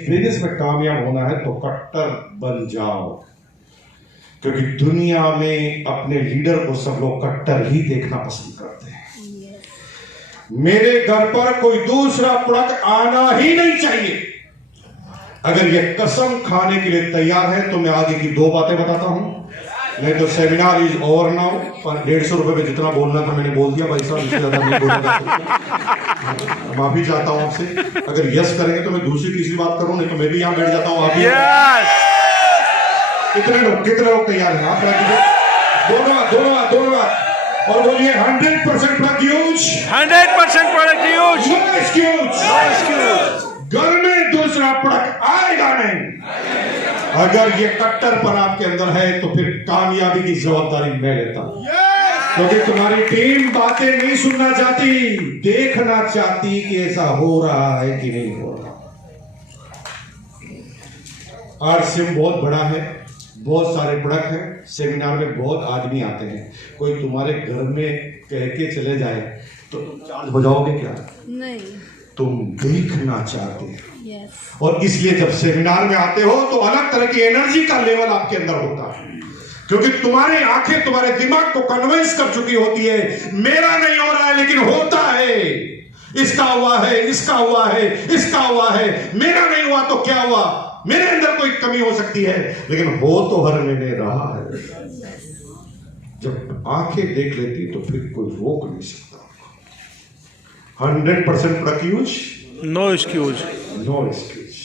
Business में कामयाब होना है तो कट्टर बन जाओ, क्योंकि दुनिया में अपने लीडर को सब लोग कट्टर ही देखना पसंद करते हैं। मेरे घर पर कोई दूसरा प्रोडक्ट आना ही नहीं चाहिए। अगर ये कसम खाने के लिए तैयार है तो मैं आगे की दो बातें बताता हूं, नहीं तो सेमिनार इज ओवर नाउ। 150 रुपए में जितना बोलना था मैंने बोल दिया भाई साहब, इससे ज्यादा नहीं बोलूंगा। माफी चाहता हूं आपसे। अगर यस करेंगे तो मैं दूसरी तीसरी बात करूं, नहीं तो मैं भी यहां बैठ जाता हूं। आप कितने लोग तैयार हैं? आप दोनों बात और बोलिए 100% product use, 100% product use, no excuse. घर में दूसरा प्रोडक्ट आएगा नहीं। अगर ये कट्टरपन आपके अंदर है तो फिर कामयाबी की जवाबदारी मैं लेता हूं, क्योंकि तुम्हारी टीम बातें नहीं सुनना चाहती, देखना चाहती कि ऐसा हो रहा है कि नहीं हो रहा। आरसीएम बहुत बड़ा है, बहुत सारे प्रोडक्ट हैं, सेमिनार में बहुत आदमी आते हैं। कोई तुम्हारे घर में कह के चले जाए तो तुम चार्ज हो जाओगे क्या? नहीं। तुम देखना चाहते हो। Yes. और इसलिए जब सेमिनार में आते हो तो अलग तरह की एनर्जी का लेवल आपके अंदर होता है, क्योंकि तुम्हारी आंखें तुम्हारे दिमाग को कन्विंस कर चुकी होती है मेरा नहीं हो रहा है लेकिन होता है, इसका हुआ है, इसका हुआ है, इसका हुआ है, मेरा नहीं हुआ तो क्या हुआ, मेरे अंदर कोई कमी हो सकती है लेकिन हो तो हर मैंने रहा है। जब आंखें देख लेती तो फिर कोई रोक नहीं सकता। 100% product use, no excuse, no excuse,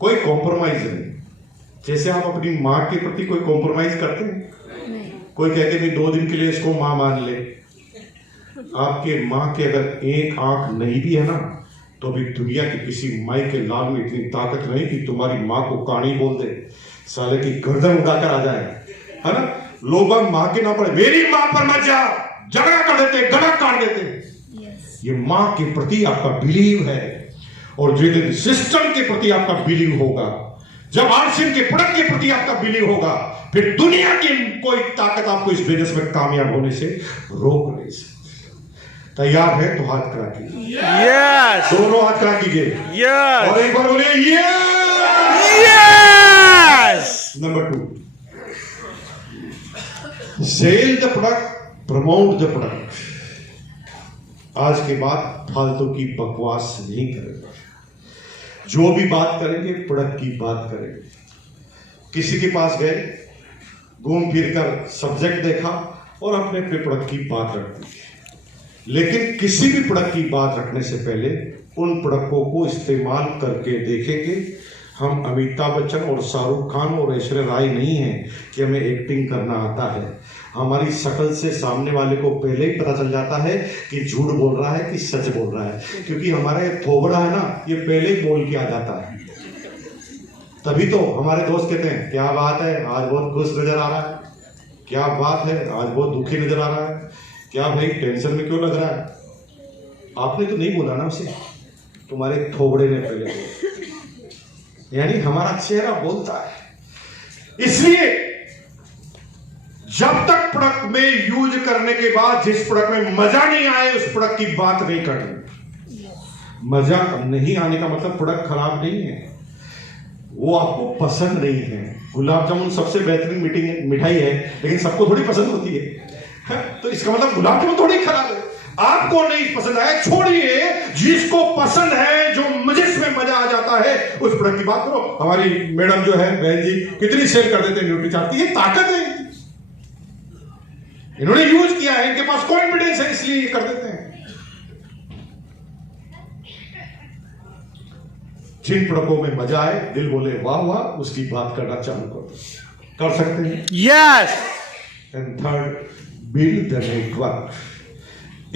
कोई कॉम्प्रोमाइज नहीं। जैसे आप अपनी माँ के प्रति कोई कॉम्प्रोमाइज करते हैं? नहीं। कोई कहते नहीं 2 दिन के लिए इसको माँ मान ले। आपके माँ के अगर एक आंख नहीं भी है ना तो भी दुनिया की किसी माई के लाल में इतनी ताकत नहीं कि तुम्हारी माँ को कहानी बोल दे, साले की गर्दन उड़ाकर आ जाए, है ना। लोग माँ के ना पड़े, मेरी माँ पर मत जा, झगड़ा कर देते, गला काट देते। ये माँ के प्रति आपका बिलीव है, और जिस दिन सिस्टम के प्रति आपका बिलीव होगा, जब आरसीएम के प्रोडक्ट के प्रति आपका बिलीव होगा, फिर दुनिया की कोई ताकत आपको इस बिजनेस में कामयाब होने से रोक नहीं सकती। तैयार है तो हाथ खड़ा कीजिए। यस, दोनों हाथ खड़ा कीजिए। यस, और एक बार बोलिए yes. Number 2, sell the product, promote the product. आज के बाद फालतू की बकवास नहीं करेंगे। जो भी बात करेंगे प्रोडक्ट की बात करेंगे। किसी के पास गए, घूम फिर कर सब्जेक्ट देखा और अपने प्रोडक्ट की बात रख दी, लेकिन किसी भी प्रोडक्ट की बात रखने से पहले उन प्रोडक्टों को इस्तेमाल करके देखेंगे। हम अमिताभ बच्चन और शाहरुख खान और ऐश्वर्या राय नहीं हैं कि हमें एक्टिंग करना आता है। हमारी शक्ल से सामने वाले को पहले ही पता चल जाता है कि झूठ बोल रहा है कि सच बोल रहा है, क्योंकि हमारा ये थोबड़ा है ना, ये पहले ही बोल के आ जाता है। तभी तो हमारे दोस्त कहते हैं क्या बात है आज बहुत खुश नजर आ रहा है, क्या बात है आज बहुत दुखी नजर आ रहा है, क्या भाई टेंशन में क्यों लग रहा है। आपने तो नहीं बोला ना उसे, तुम्हारे थोबड़े ने पहले बोला। यानी हमारा चेहरा बोलता है। इसलिए जब तक प्रोडक्ट में यूज करने के बाद जिस प्रोडक्ट में मजा नहीं आए उस प्रोडक्ट की बात नहीं करनी। मजा नहीं आने का मतलब प्रोडक्ट खराब नहीं है, वो आपको पसंद नहीं है। गुलाब जामुन सबसे बेहतरीन मिठाई है, लेकिन सबको थोड़ी पसंद होती है। तो इसका मतलब गुलाब जामुन थोड़ी खराब है। आपको नहीं पसंद आए छोड़िए, जिसको पसंद है, जो जिसमें मजा आ जाता है उस प्रोडक्ट की बात करो। हमारी मैडम जो है बहन जी कितनी सेल कर देते हैं न्यूट्रीचार्ट की, ये ताकत है, इन्होंने यूज किया है, इनके पास कॉन्फिडेंस है, इसलिए ये कर देते हैं। जिन प्रोडक्टों में मजा आए, दिल बोले वाह वाह, उसकी बात करना चालू कर सकते हैं। Yes. And third, build the network.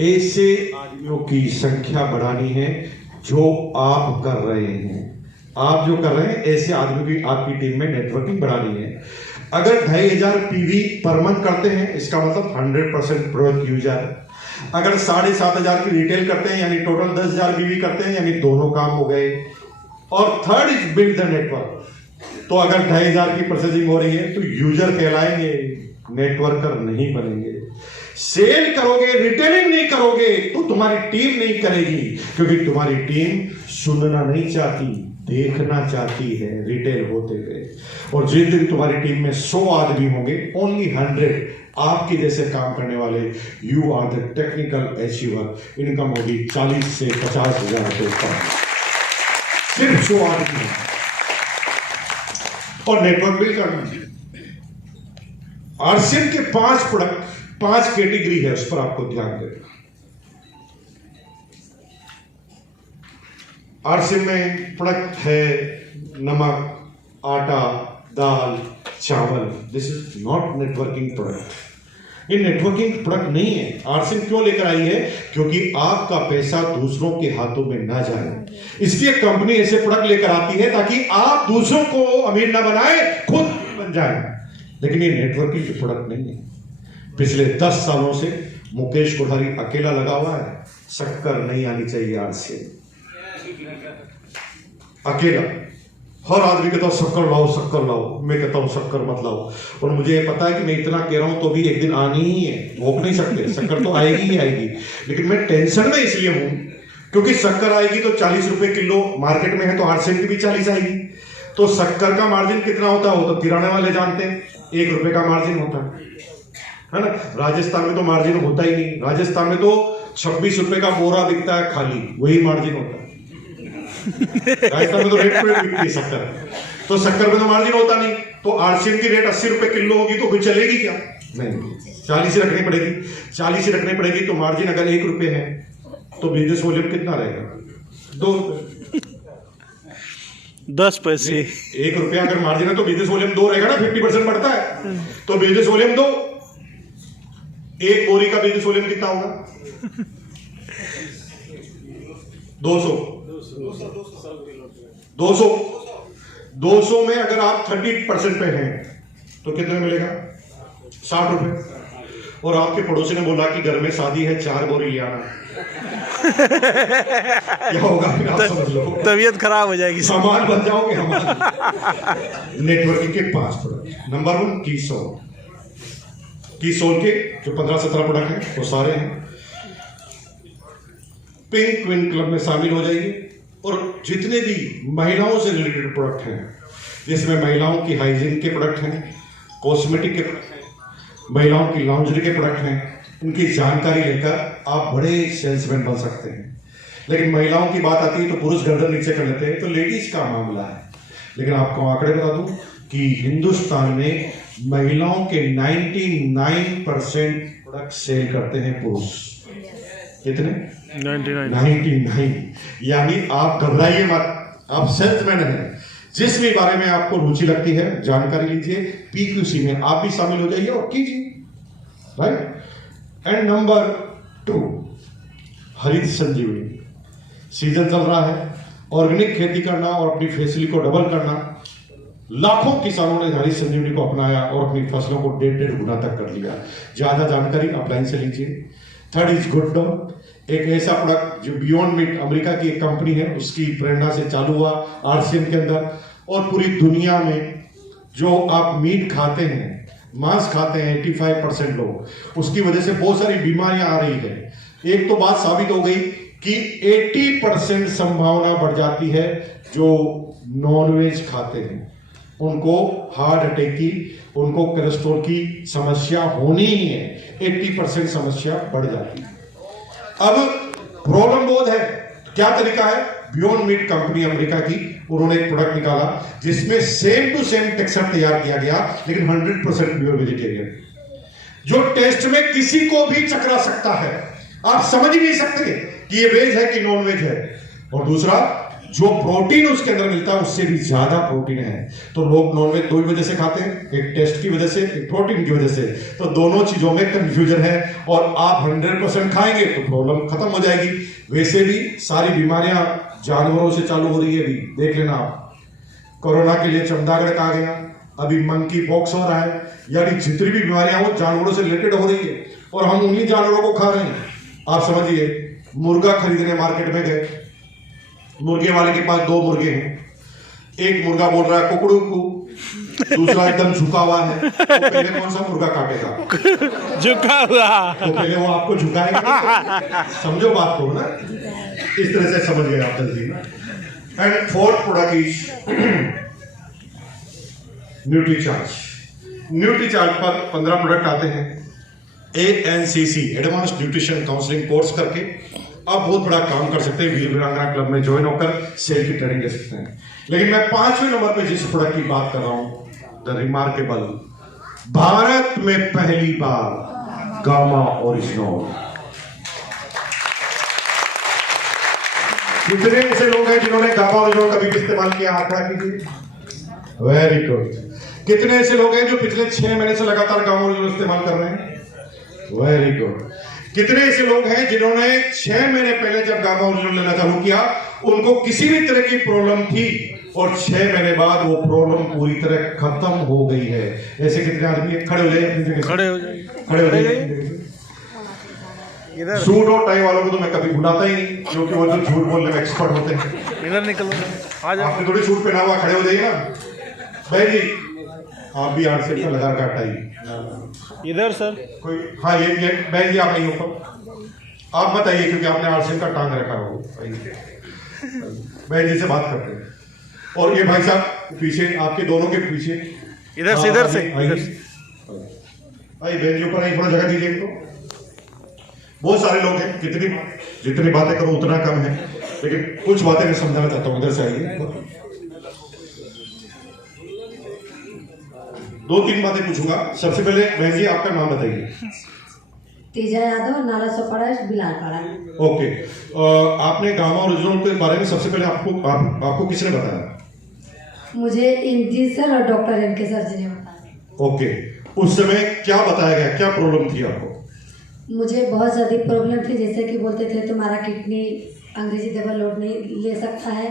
ऐसे आदमियों की संख्या बढ़ानी है जो आप कर रहे हैं। आप जो कर रहे हैं ऐसे आदमियों की आपकी टीम में नेटवर्किंग बढ़ानी है। अगर 2500 पीवी पर मंथ करते हैं, इसका मतलब 100% प्रोडक्ट यूजर। अगर 7500 की रिटेल करते हैं, यानी टोटल 10,000 पीवी करते हैं, यानी दोनों काम हो गए। और third is build the network. तो अगर 2500 की परचेजिंग हो रही है तो यूजर कहलाएंगे, नेटवर्कर नहीं बनेंगे। सेल करोगे, रिटेलिंग नहीं करोगे तो तुम्हारी टीम नहीं करेगी, क्योंकि तुम्हारी टीम सुनना नहीं चाहती, देखना चाहती है रिटेल होते हुए। और जिस दिन तुम्हारी टीम में 100 आदमी होंगे, ओनली 100 आपके जैसे काम करने वाले, you are the technical achiever. Income होगी 40 से 50 हजार रुपए का, सिर्फ 100 आदमी। और नेटवर्क बिल्ड करना। आरसीएम के 5 प्रोडक्ट, 5 कैटेगरी है, उस पर आपको ध्यान देना। आरसीएम में प्रोडक्ट है नमक, आटा, दाल, चावल। This is not networking product. ये नेटवर्किंग प्रोडक्ट नहीं है। आरसीएम क्यों लेकर आई है? क्योंकि आपका पैसा दूसरों के हाथों में ना जाए, इसलिए कंपनी ऐसे प्रोडक्ट लेकर आती है ताकि आप दूसरों को अमीर ना बनाए, खुद बन जाए। लेकिन ये नेटवर्किंग की प्रोडक्ट नहीं है। पिछले 10 सालों से मुकेश कोठारी अकेला लगा हुआ है। शक्कर नहीं आनी चाहिए आरसीएम, अकेला। हर आदमी कहता हूं शक्कर लाओ, शक्कर लाओ। मैं कहता हूं शक्कर मत लाओ। और मुझे ये पता है कि मैं इतना कह रहा हूं तो भी एक दिन आनी ही है, रोक नहीं सकते। शक्कर तो आएगी ही आएगी। लेकिन मैं टेंशन में इसलिए हूं क्योंकि शक्कर आएगी तो 40 रुपए किलो मार्केट में है, तो आरसीएम की भी 40 आएगी। तो शक्कर का मार्जिन कितना होता है वो तो किराने वाले जानते हैं, 1 रुपए का मार्जिन होता है ना। राजस्थान में तो मार्जिन होता ही नहीं। राजस्थान में तो 26 रुपए का बोरा बिकता है खाली, वही मार्जिन होता है। राजस्थान में तो रेट पे बिकती है शक्कर, तो शक्कर में तो मार्जिन होता नहीं। तो आरसीएम की रेट 80 रुपए किलो होगी तो कोई चलेगी क्या? नहीं, 40 ही रखनी पड़ेगी। 40 ही रखनी पड़ेगी। तो मार्जिन अगर 1 रुपए है तो बिजनेस वॉल्यूम कितना रहेगा? 2 रुपए, 10 पैसे। 1 रुपया अगर मार्जिन है तो बिजनेस वॉल्यूम 2 रहेगा ना। 50% बढ़ता है तो बिजनेस वॉल्यूम 2। एक बोरी का बिजनेस वॉल्यूम कितना होगा? 200। 200 में अगर आप 30% पे हैं तो कितने मिलेगा? 60 रुपए। और आपके पड़ोसी ने बोला कि घर में शादी है, 4 बोरी ले आना। क्या होगा फिर आप समझ लो, तबीयत खराब हो जाएगी। सामान बन जाओगे हमारे। नेटवर्किंग के 5 प्रोडक्ट। नंबर 1 की सोल के जो 15-17 प्रोडक्ट हैं वो सारे हैं। पिंक क्वीन क्लब में शामिल हो जाइए। और जितने भी महिलाओं से रिलेटेड प्रोडक्ट हैं, जिसमें महिलाओं की हाइजीन के प्रोडक्ट हैं, कॉस्मेटिक के प्रोडक्ट हैं, महिलाओं की लॉन्जरी के प्रोडक्ट हैं, उनकी जानकारी लेकर आप बड़े सेल्समैन बन सकते हैं। लेकिन महिलाओं की बात आती है तो पुरुष गर्दन नीचे कर लेते हैं, तो लेडीज का मामला है। लेकिन आपको आंकड़े बता दूं कि हिंदुस्तान में महिलाओं के 99% प्रोडक्ट सेल करते हैं पुरुष। कितने? 99। यानी आप घबराइए मत, आप सेल्समैन हैं। जिस भी बारे में आपको रुचि लगती है जानकारी लीजिए, पीक्यूसी में आप भी शामिल हो जाइए और कीजिए, राइट। एंड नंबर 2 हरित संजीवनी। सीजन चल रहा है, ऑर्गेनिक खेती करना और अपनी फैसिलिटी को डबल करना। लाखों किसानों ने हरित संजीवनी को अपनाया और अपनी फसलों को 1.5 गुना तक कर लिया। ज्यादा जानकारी अपलाइन से लीजिए। 3rd इज गुड डॉग, एक ऐसा प्रोडक्ट जो बियॉन्ड मीट अमेरिका की एक कंपनी है, उसकी प्रेरणा से चालू हुआ आरसीएम के अंदर। और पूरी दुनिया में जो आप मीट खाते हैं, मांस खाते हैं 85% लोग, उसकी वजह से बहुत सारी बीमारियां आ रही है। एक तो बात साबित हो गई कि 80% संभावना बढ़ जाती है जो नॉनवेज खाते हैं, उनको हार्ट अटैक की, उनको कोलेस्ट्रॉल की समस्या होनी ही है। 80% समस्या बढ़ जाती है। अब प्रॉब्लम बहुत है। क्या तरीका है? बियॉन्ड मीट कंपनी अमेरिका की, उन्होंने एक प्रोडक्ट निकाला जिसमें सेम टू सेम टेक्सचर तैयार किया गया, लेकिन 100% प्योर वेजिटेरियन, जो टेस्ट में किसी को भी चकरा सकता है। आप समझ ही नहीं सकते कि ये वेज है कि नॉन वेज है। और दूसरा, जो प्रोटीन उसके अंदर मिलता है उससे भी ज्यादा प्रोटीन है। तो लोग नॉनवेज 2 वजह से खाते हैं, एक टेस्ट की वजह से, एक प्रोटीन की वजह से। तो दोनों चीजों में कंफ्यूजन है। और आप 100% खाएंगे तो प्रॉब्लम खत्म हो जाएगी। वैसे भी सारी बीमारियां जानवरों से चालू हो रही है। अभी देख लेना आप, कोरोना के लिए चमगादड़ आ गया, अभी मंकी पॉक्स हो रहा है। यानी जितनी भी बीमारियां वो जानवरों से रिलेटेड हो रही है और हम उन्हीं जानवरों को खा रहे हैं। आप समझिए, मुर्गा खरीदने मार्केट में गए, मुर्गे वाले के पास 2 मुर्गे हैं। एक मुर्गा बोल रहा है कुकड़ू को, दूसरा एकदम झुका हुआ है। तो पहले कौन सा मुर्गा काटेगा? झुका हुआ। तो पहले वो आपको झुकाएगा। समझो बात को ना, इस तरह से समझ गए आप जल्दी ना। And fourth product is NutriCharge. NutriCharge पर 15 प्रोडक्ट आते हैं। ANCC advance nutrition counselling course करके आप बहुत बड़ा काम कर सकते हैं। वीर वीरांगना क्लब में ज्वाइन होकर सेल की ट्रेनिंग ले सकते हैं। लेकिन मैं 5वें नंबर पे जिस प्रोडक्ट की बात कर रहा हूं, द रिमार्केबल, भारत में पहली बार गामा ओरिजिनल। कितने ऐसे लोग हैं जिन्होंने गामा ओरिजिनल कभी भी इस्तेमाल किया? हाथ खड़ा कीजिए। Very good. कितने ऐसे लोग हैं जो पिछले 6 महीने से लगातार गामा ओरिजिनल इस्तेमाल कर रहे हैं? Very good. कितने ऐसे लोग हैं जिन्होंने 6 महीने पहले जब गामा ओरिजिनल लेना चालू किया, उनको किसी भी तरह की प्रॉब्लम थी और 6 महीने बाद वो प्रॉब्लम पूरी तरह खत्म हो गई है? ऐसे कितने आदमी हैं? खड़े हो जाइए। खड़े हो जाइए। खड़े हो जाइए। इधर सूट और टाई वालों को तो मैं कभी बुलाता ही नहीं, क्योंकि वो जो झूठ बोलने में एक्सपर्ट होते हैं। इधर निकलो, आ जाओ। आपने थोड़ी सूट पहना हुआ, खड़े हो जाइए ना भाई जी। आप भी 8 सेट लगा कर टाई। इधर सर कोई, हाँ ये बहन जी आप नहीं ऊपर, आप मत आइए क्योंकि आपने 8 सेट का टांग रखा हो। बहन जी से बात करते हैं। और ये भाई साहब पीछे, आपके दोनों के पीछे, इधर से इधर से इधर से। भाई बहन जी ऊपर आइए, थोड़ा जगह दीजिए इनको। बहुत सारे लोग हैं, जितनी बातें करो उतना कम है, लेकिन कुछ बातें मैं समझाना चाहता हूँ। इधर से आइए। 2-3 बातें पूछूंगा। सबसे पहले बहन जी आपका नाम बताइए। तेजा यादव, नाला सोपाड़ा, बिलासपाड़ा। ओके। आपने गामा ओरिजिनल के बारे में सबसे पहले आपको किसने बताया? मुझे इंजी सर और डॉक्टर एनके सर जी ने बताया। ओके। उस समय क्या बताया गया, क्या प्रॉब्लम थी आपको? मुझे बहुत ज़्यादा प्रॉब्लम थी, जैसे कि बोलते थे तुम्हारा किडनी अंग्रेजी दवा लोड नहीं ले सकता है,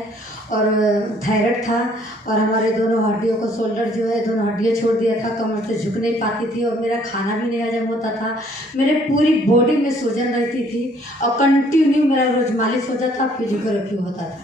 और थायराइड था, और हमारे दोनों हड्डियों को, शोल्डर जो है दोनों हड्डियाँ छोड़ दिया था, कमर से झुक नहीं पाती थी, और मेरा खाना भी नहीं हजम होता था। मेरे पूरी बॉडी में सूजन रहती थी, और कंटिन्यू मेरा रोज मालिश हो जाता, फिजियोथेरेपी होता था।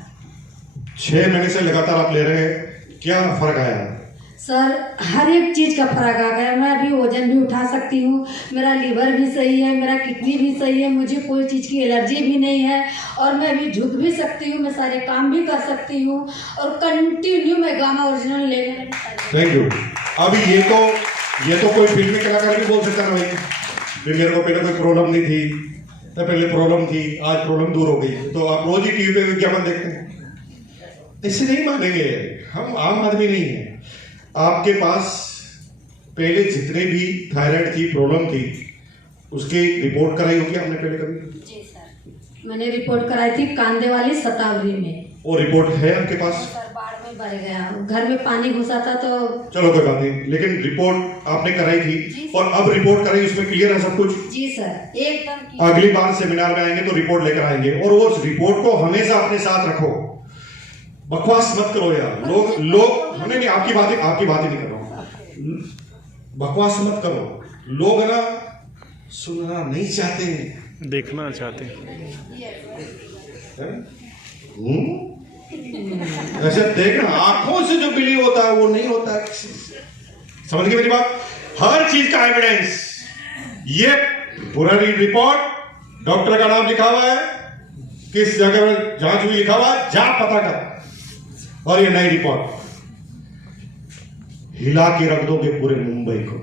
6 महीने से लगातार आप ले रहे हैं, क्या फर्क आया? सर हर एक चीज़ का फर्क आ गया। मैं अभी वजन भी उठा सकती हूँ, मेरा लीवर भी सही है, मेरा किडनी भी सही है, मुझे कोई चीज़ की एलर्जी भी नहीं है, और मैं अभी झुक भी सकती हूँ, मैं सारे काम भी कर सकती हूँ, और कंटिन्यू मैं गामा ओरिजिनल लेने। Thank you. अभी ये तो कोई फिल्मी कलाकार भी बोल सकता है ना भाई, मेरे को पहले कोई प्रॉब्लम नहीं थी, तो पहले प्रॉब्लम थी, आज प्रॉब्लम दूर हो गई। तो आप रोज ही टीवी पे विज्ञापन देखते हैं, इससे नहीं मानेंगे। हम आम आदमी नहीं है। आपके पास पहले जितने भी थायराइड की प्रॉब्लम थी उसकी रिपोर्ट कराई होगी आपने पहले कभी? जी सर, मैंने रिपोर्ट कराई थी कांदे वाली शतावरी में। वो रिपोर्ट है आपके पास? सर बाढ़ में भर गया, घर में पानी घुसा था तो। चलो कोई बात नहीं, लेकिन रिपोर्ट आपने कराई थी और अब रिपोर्ट कराई, उसमें क्लियर है सब कुछ? जी सर, एकदम। अगली बार सेमिनार में आएंगे तो रिपोर्ट लेकर आएंगे, और वो रिपोर्ट को हमेशा अपने साथ रखो। बकवास मत करो यार। लोग नहीं, आपकी बात ही नहीं कर रहा हूं। बकवास मत करो। लोग ना सुनना नहीं चाहते, देखना चाहते हैं। ऐसे देखना, आंखों से जो बिलीव होता है वो नहीं होता है। समझ गए मेरी बात? हर चीज का एविडेंस, ये पूरा रिपोर्ट, डॉक्टर का नाम लिखा हुआ है, किस जगह जांच हुई लिखा हुआ है, जा पता कर। और ये नई रिपोर्ट हिला के रख दोगे पूरे मुंबई को।